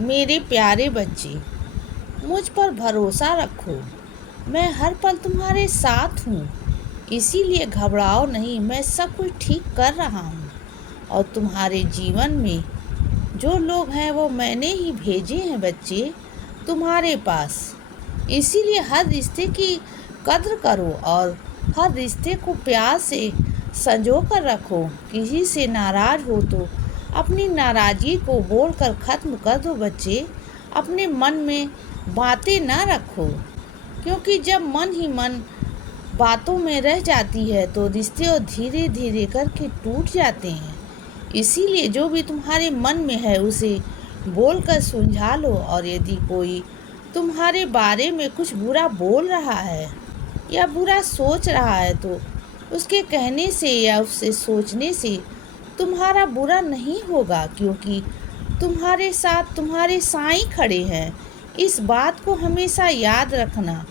मेरे प्यारे बच्चे, मुझ पर भरोसा रखो। मैं हर पल तुम्हारे साथ हूँ, इसीलिए घबराओ नहीं। मैं सब कुछ ठीक कर रहा हूँ और तुम्हारे जीवन में जो लोग हैं वो मैंने ही भेजे हैं बच्चे तुम्हारे पास। इसीलिए हर रिश्ते की कद्र करो और हर रिश्ते को प्यार से संजो कर रखो। किसी से नाराज़ हो तो अपनी नाराज़गी को बोलकर ख़त्म कर दो बच्चे। अपने मन में बातें ना रखो, क्योंकि जब मन ही मन बातों में रह जाती है तो रिश्ते और धीरे धीरे करके टूट जाते हैं। इसीलिए जो भी तुम्हारे मन में है उसे बोलकर सुलझा लो। और यदि कोई तुम्हारे बारे में कुछ बुरा बोल रहा है या बुरा सोच रहा है तो उसके कहने से या उससे सोचने से तुम्हारा बुरा नहीं होगा, क्योंकि तुम्हारे साथ तुम्हारे साईं खड़े हैं। इस बात को हमेशा याद रखना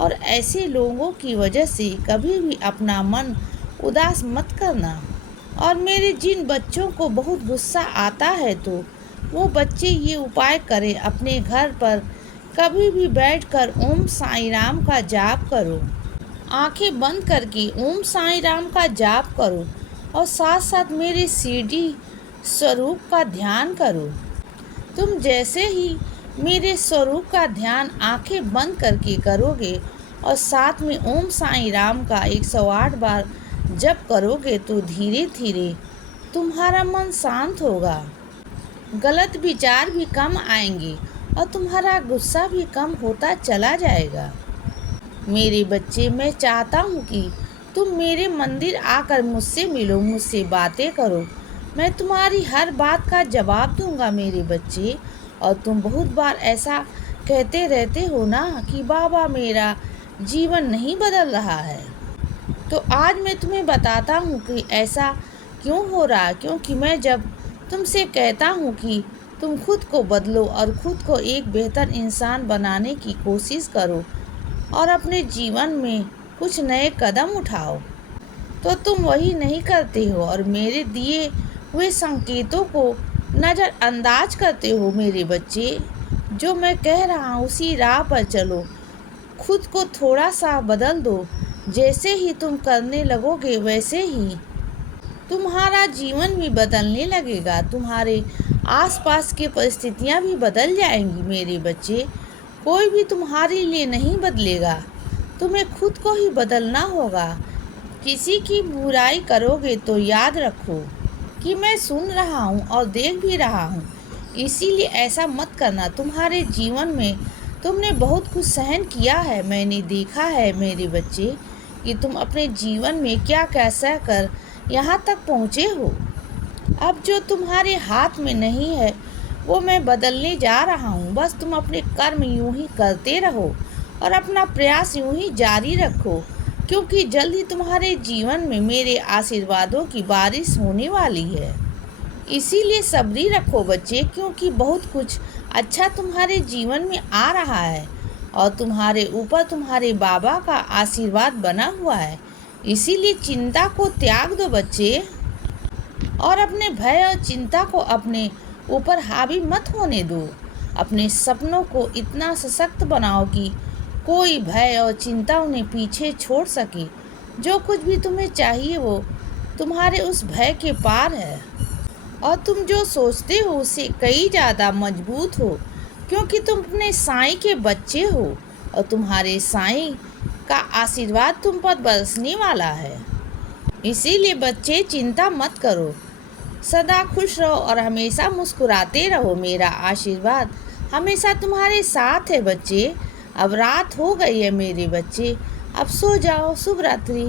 और ऐसे लोगों की वजह से कभी भी अपना मन उदास मत करना। और मेरे जिन बच्चों को बहुत गुस्सा आता है तो वो बच्चे ये उपाय करें, अपने घर पर कभी भी बैठकर ओम साईं राम का जाप करो। आंखें बंद करके ओम साईं राम का जाप करो और साथ साथ मेरे शिरडी स्वरूप का ध्यान करो। तुम जैसे ही मेरे स्वरूप का ध्यान आंखें बंद करके करोगे और साथ में ओम साईं राम का 108 बार जप करोगे तो धीरे धीरे तुम्हारा मन शांत होगा, गलत विचार भी कम आएंगे और तुम्हारा गुस्सा भी कम होता चला जाएगा। मेरे बच्चे, मैं चाहता हूँ कि तुम मेरे मंदिर आकर मुझसे मिलो, मुझसे बातें करो। मैं तुम्हारी हर बात का जवाब दूंगा मेरे बच्चे। और तुम बहुत बार ऐसा कहते रहते हो ना कि बाबा मेरा जीवन नहीं बदल रहा है, तो आज मैं तुम्हें बताता हूँ कि ऐसा क्यों हो रहा है। क्योंकि मैं जब तुमसे कहता हूँ कि तुम खुद को बदलो और खुद को एक बेहतर इंसान बनाने की कोशिश करो और अपने जीवन में कुछ नए कदम उठाओ, तो तुम वही नहीं करते हो और मेरे दिए हुए संकेतों को नज़रअंदाज करते हो। मेरे बच्चे, जो मैं कह रहा हूँ उसी राह पर चलो, खुद को थोड़ा सा बदल दो। जैसे ही तुम करने लगोगे वैसे ही तुम्हारा जीवन भी बदलने लगेगा, तुम्हारे आसपास की परिस्थितियाँ भी बदल जाएंगी। मेरे बच्चे, कोई भी तुम्हारे लिए नहीं बदलेगा, तुम्हें खुद को ही बदलना होगा। किसी की बुराई करोगे तो याद रखो कि मैं सुन रहा हूँ और देख भी रहा हूँ, इसीलिए ऐसा मत करना। तुम्हारे जीवन में तुमने बहुत कुछ सहन किया है, मैंने देखा है मेरे बच्चे कि तुम अपने जीवन में क्या क्या सह कर यहाँ तक पहुँचे हो। अब जो तुम्हारे हाथ में नहीं है वो मैं बदलने जा रहा हूँ। बस तुम अपने कर्म यूं ही करते रहो और अपना प्रयास यूं ही जारी रखो, क्योंकि जल्द ही तुम्हारे जीवन में मेरे आशीर्वादों की बारिश होने वाली है। इसीलिए सब्री रखो बच्चे, क्योंकि बहुत कुछ अच्छा तुम्हारे जीवन में आ रहा है और तुम्हारे ऊपर तुम्हारे बाबा का आशीर्वाद बना हुआ है। इसीलिए चिंता को त्याग दो बच्चे और अपने भय और चिंता को अपने ऊपर हावी मत होने दो। अपने सपनों को इतना सशक्त बनाओ कि कोई भय और चिंता उन्हें पीछे छोड़ सके। जो कुछ भी तुम्हें चाहिए वो तुम्हारे उस भय के पार है और तुम जो सोचते हो उससे कई ज़्यादा मजबूत हो, क्योंकि तुम अपने साईं के बच्चे हो और तुम्हारे साईं का आशीर्वाद तुम पर बरसने वाला है। इसीलिए बच्चे, चिंता मत करो, सदा खुश रहो और हमेशा मुस्कुराते रहो। मेरा आशीर्वाद हमेशा तुम्हारे साथ है बच्चे। अब रात हो गई है मेरे बच्चे, अब सो जाओ। शुभ रात्रि।